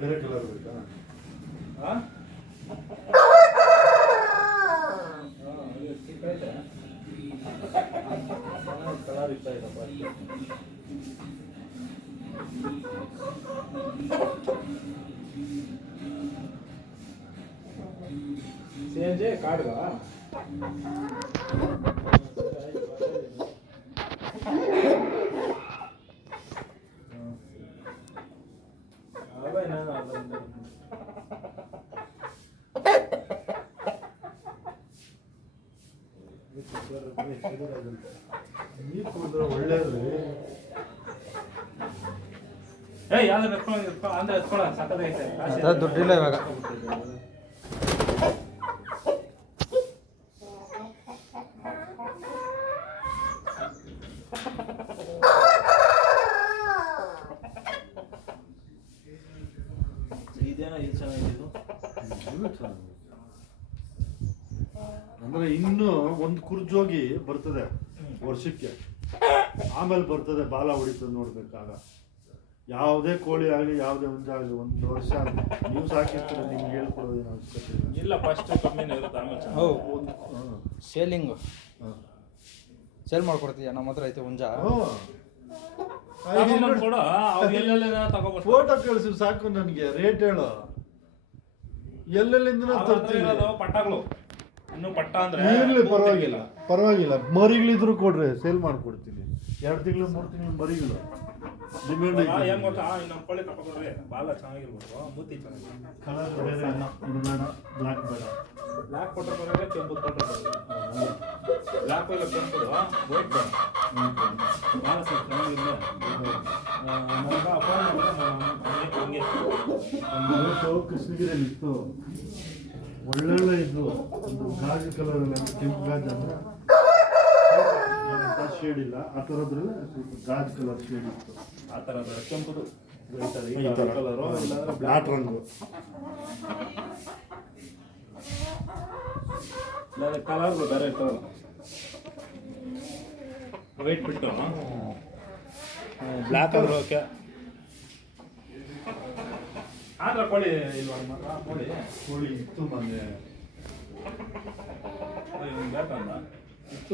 ಬೇರೆ ಕಲರ್ ಬೇಕಾ? ಕಲರ್ ಇಷ್ಟ ಇದಪ್ಪ. CNG ಕಾಡ್ಗ ನೀರು ಕುಡಿದ್ರೆ ಒಳ್ಳೇದು. ಯಾವ್ದು ಎತ್ಕೊಳ್ಳೋ ಅಂದ್ರೆ ಎತ್ಕೊಳ್ಳೋ ಸಕ್ಕದೈತೆ. ದುಡ್ಡಿಲ್ಲ ಇವಾಗ. ಇದೇನೋ ಇದು ಚೆನ್ನಾಗಿದ್ದು. ಅಂದ್ರೆ ಇನ್ನು ಒಂದು ಕುರ್ಜೋಗಿ ಬರ್ತದೆ ವರ್ಷಕ್ಕೆ, ಆಮೇಲೆ ಬರ್ತದೆ ಬಾಲ ಹೊಡಿತದೆ ನೋಡ್ಬೇಕಾಗ. ಯಾವುದೇ ಕೋಳಿ ಆಗಲಿ ಯಾವುದೇ ಹುಂಜಾಗಲಿ ಒಂದು ವರ್ಷ ನೀವು ಸಾಕಿರ್ತೀರ, ನಿಮ್ಗೆ ಹೇಳ್ಕೊಡೋದೇನು ಅವಶ್ಯಕತೆ ಇಲ್ಲ. ಫಸ್ಟ್ ಕಮ್ಮಿನೇ ಇರುತ್ತೆ, ಆಮೇಲೆ ಸೇಲಿಂಗು ಸೇಲ್ ಮಾಡ್ಕೊಡ್ತೀಯ? ನಮ್ಮ ಹತ್ರ ಐತೆ ಹುಂಜ. ಕೊಡು, ಅವ್ರು ಎಲ್ಲೆಲ್ಲ ತಗೋಬೋದು. ಫೋಟೋ ಕಳಿಸಿ ಸಾಕು, ನನಗೆ ರೇಟ್ ಹೇಳು. ಎಲ್ಲೆಲ್ಲಿಂದ ತರ್ತೀವಿ ಪಟ್ಟಗಳು. ಇನ್ನು ಪಟ್ಟ ಅಂದ್ರೆ ಇರ್ಲಿ, ಪರವಾಗಿಲ್ಲ ಮರಿಗಳಿದ್ರು ಕೊಡ್ರಿ, ಸೇಲ್ ಮಾಡ್ಕೊಡ್ತೀನಿ. 2 ತಿಂಗಳು 3 ತಿಂಗಳು ಮರಿಗಳು ಡಿಮ್ಯಾಂಡ್ ಐತೆ. ಏನ್ ಗೊತ್ತಾ, ನಮ್ಮ ಕೋಳಿ ತಗೊಂಡ್ರೆ ಬಾಲ ಚೆನ್ನಾಗಿರ್ಬೇಕು, ಮೂತಿ ಚೆನ್ನಾಗಿರ್ಬೇಕು. ಕಲರ್ ಬೇರೆ ಇದು ಬೇಡ, ಬ್ಲ್ಯಾಕ್ ಬೇಡ. ಬ್ಲ್ಯಾಕ್ ಕೊಟ್ಟರೆ ಬರೋದ್ರೆ ಕೆಂಪು ಕೊಟ್ಟರೆ ಬರೋದು. ಬ್ಲ್ಯಾಕ್ ಇಲ್ಲ ಕೆಂಪು ವೈಟ್ ಬೇಡ. ಬಾಲ ಚೆನ್ನಾಗಿರಲಿ. ನನಗೆ ಫೋನ್ ಹಂಗೆ ಒಂದು ರೇಟು ಕೃಷ್ಣಗಿರಿಯಲ್ಲಿ ಇತ್ತು, ಒಳ್ಳೊಳ್ಳೆ ಇದ್ದು. ಒಂದು ಗಾಜು ಕಲರ್ ಅಲ್ಲ, ಕೆಂಪು ಗಾಜು ಅಂದ್ರೆ ಶೇಡ್ ಇಲ್ಲ, ಆ ಥರದ್ರಲ್ಲಿ ಸ್ವಲ್ಪ ಗಾಜು ಕಲರ್ ಶೇಡ್ ಇತ್ತು. ಆ ಥರದ ಕೆಂಪುದು ಈ ಥರ ಕಲರು, ಇಲ್ಲಾಂದ್ರೆ ಬ್ಲ್ಯಾಕ್ ರಂಗು. ಇಲ್ಲಾಂದ್ರೆ ಕಲರ್ ಬೇರೆ ಇರ್ತವಲ್ಲ, ವೈಟ್ ಬಿಟ್ಟು ಬ್ಲ್ಯಾಕ್ ಆದ್ರೆ ಓಕೆ. ಆದ್ರೆ ಕೋಳಿ ಇಲ್ವಾ ಕೋಳಿ ಕೋಳಿ ಇತ್ತು ಮೊನ್ನೆ, ಬೇಕಂದ ಇತ್ತು